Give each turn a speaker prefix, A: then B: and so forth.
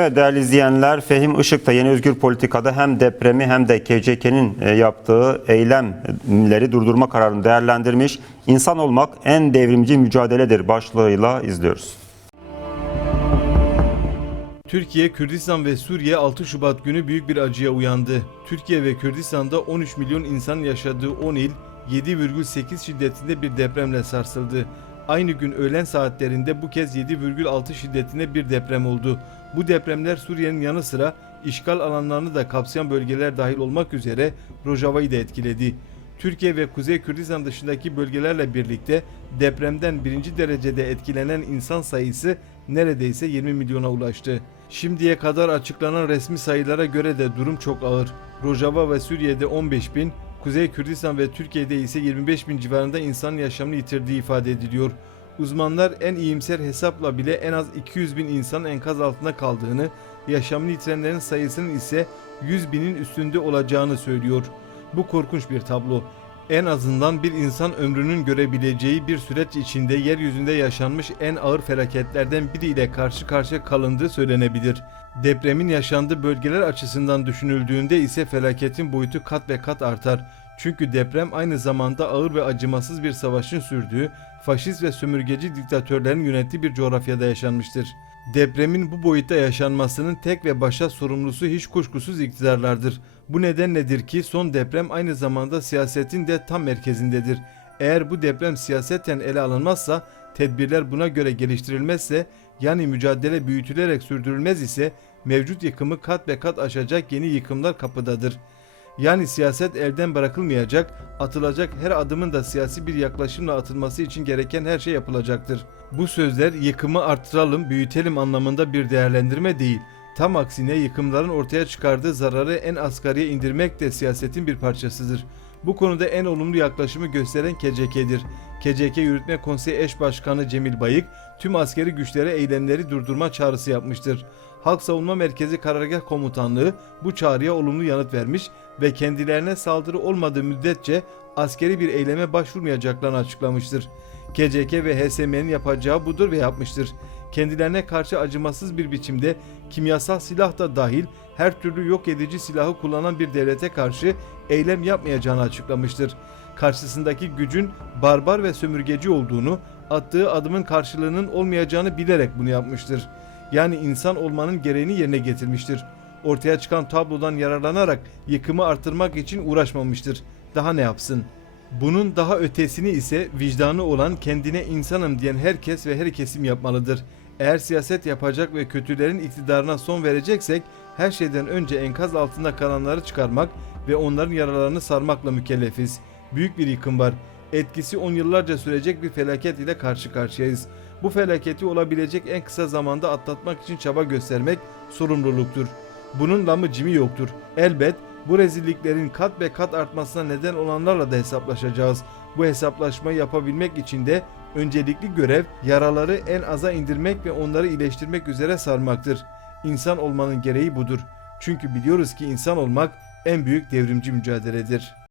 A: Evet değerli izleyenler, Fehim Işık'ta Yeni Özgür Politika'da hem depremi hem de KCK'nin e, yaptığı eylemleri durdurma kararını değerlendirmiş. İnsan olmak en devrimci mücadeledir başlığıyla izliyoruz.
B: Türkiye, Kürdistan ve Suriye 6 Şubat günü büyük bir acıya uyandı. Türkiye ve Kürdistan'da 13 milyon insan yaşadığı 10 il 7,8 şiddetinde bir depremle sarsıldı. Aynı gün öğlen saatlerinde bu kez 7,6 şiddetinde bir deprem oldu. Bu depremler Suriye'nin yanı sıra işgal alanlarını da kapsayan bölgeler dahil olmak üzere Rojava'yı da etkiledi. Türkiye ve Kuzey Kürdistan dışındaki bölgelerle birlikte depremden birinci derecede etkilenen insan sayısı neredeyse 20 milyona ulaştı. Şimdiye kadar açıklanan resmi sayılara göre de durum çok ağır. Rojava ve Suriye'de 15 bin, Kuzey Kürdistan ve Türkiye'de ise 25 bin civarında insan yaşamını yitirdiği ifade ediliyor. Uzmanlar en iyimser hesapla bile en az 200 bin insan enkaz altında kaldığını, yaşamını yitirenlerin sayısının ise 100 binin üstünde olacağını söylüyor. Bu korkunç bir tablo. En azından bir insan ömrünün görebileceği bir süreç içinde yeryüzünde yaşanmış en ağır felaketlerden biriyle karşı karşıya kalındığı söylenebilir. Depremin yaşandığı bölgeler açısından düşünüldüğünde ise felaketin boyutu kat ve kat artar. Çünkü deprem aynı zamanda ağır ve acımasız bir savaşın sürdüğü, faşist ve sömürgeci diktatörlerin yönettiği bir coğrafyada yaşanmıştır. Depremin bu boyutta yaşanmasının tek ve başa sorumlusu hiç kuşkusuz iktidarlardır. Bu nedenledir ki son deprem aynı zamanda siyasetin de tam merkezindedir. Eğer bu deprem siyaseten ele alınmazsa, tedbirler buna göre geliştirilmezse, yani mücadele büyütülerek sürdürülmez ise mevcut yıkımı kat ve kat aşacak yeni yıkımlar kapıdadır. Yani siyaset elden bırakılmayacak, atılacak her adımın da siyasi bir yaklaşımla atılması için gereken her şey yapılacaktır. Bu sözler yıkımı arttıralım, büyütelim anlamında bir değerlendirme değil. Tam aksine yıkımların ortaya çıkardığı zararı en asgariye indirmek de siyasetin bir parçasıdır. Bu konuda en olumlu yaklaşımı gösteren KCK'dir. KCK Yürütme Konseyi Eş Başkanı Cemil Bayık, tüm askeri güçlere eylemleri durdurma çağrısı yapmıştır. Halk Savunma Merkezi Karargah Komutanlığı bu çağrıya olumlu yanıt vermiş ve kendilerine saldırı olmadığı müddetçe askeri bir eyleme başvurmayacaklarını açıklamıştır. KCK ve HSM'nin yapacağı budur ve yapmıştır. Kendilerine karşı acımasız bir biçimde kimyasal silah da dahil her türlü yok edici silahı kullanan bir devlete karşı eylem yapmayacağını açıklamıştır. Karşısındaki gücün barbar ve sömürgeci olduğunu, attığı adımın karşılığının olmayacağını bilerek bunu yapmıştır. Yani insan olmanın gereğini yerine getirmiştir. Ortaya çıkan tablodan yararlanarak yıkımı artırmak için uğraşmamıştır. Daha ne yapsın? Bunun daha ötesini ise vicdanı olan kendine insanım diyen herkes ve her kesim yapmalıdır. Eğer siyaset yapacak ve kötülerin iktidarına son vereceksek her şeyden önce enkaz altında kalanları çıkarmak ve onların yaralarını sarmakla mükellefiz. Büyük bir yıkım var. Etkisi on yıllarca sürecek bir felaket ile karşı karşıyayız. Bu felaketi olabilecek en kısa zamanda atlatmak için çaba göstermek sorumluluktur. Bunun lamı cimi yoktur. Elbet bu rezilliklerin kat ve kat artmasına neden olanlarla da hesaplaşacağız. Bu hesaplaşmayı yapabilmek için de öncelikli görev yaraları en aza indirmek ve onları iyileştirmek üzere sarmaktır. İnsan olmanın gereği budur. Çünkü biliyoruz ki insan olmak en büyük devrimci mücadeledir.